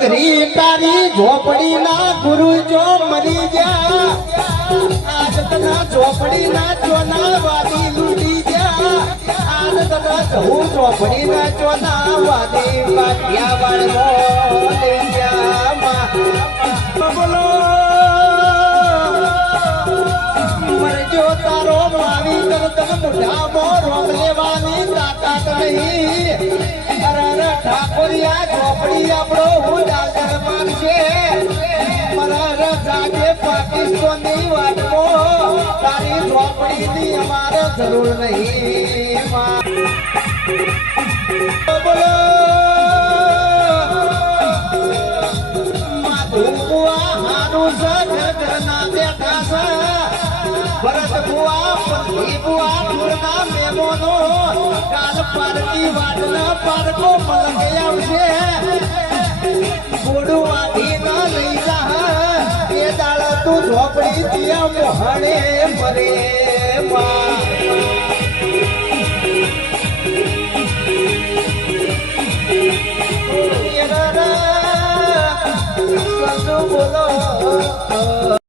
સુધરી તારી ઝોપડી ના ગુરુ જો મરી જા આજ તના ઝોપડી ના ચોના વાદી લૂટી જા આજ તના જહુ ઝોપડી ના ચોના વાદી પાટિયા વાળો લઈ જા બોલો મરજો તારો માવી તન મુઢા મોર લેવાની તાકાત નહીં ઠાકોરિયા ઝોપડી આપણો હું ડાકર માનશે મારા રાજાએ પાકિસ્તાનની વાટકો તારી ઝોપડીની અમારે જરૂર નહીં બોલો માધુ બુઆ હારું ઘરના બેઠા છે ભરત બુઆ પંથી બુઆ પૂરના મેમોનો કાલ પારકી વાટના પારકો મલકે આવશે ગોડું વાટી ના લઈ જા એ દાળ તું ઝોપડી દિયા મોહણે મરે બોલો